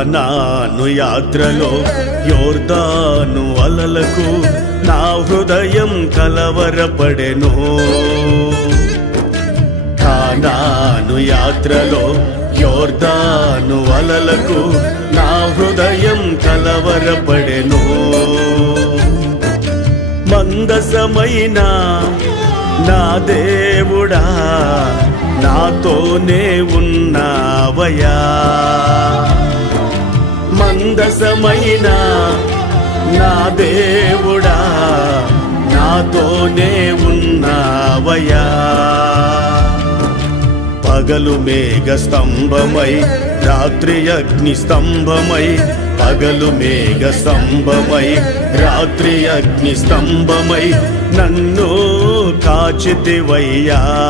కానాను యాత్రలో యోర్దాను అలలకు నా హృదయం కలవరపడెను. కానాను యాత్రలో యోర్దాను అలలకు నా హృదయం కలవరపడెను. మందసమైన నా దేవుడా నాతోనే ఉన్నావయ్యా. మందసమైన నా దేవుడా నాతోనే ఉన్నావయ్యా. పగలు మేఘ స్తంభమై రాత్రి అగ్ని స్తంభమై, పగలు మేఘ స్తంభమై రాత్రి అగ్ని స్తంభమై నన్ను కాచితివయ్యా.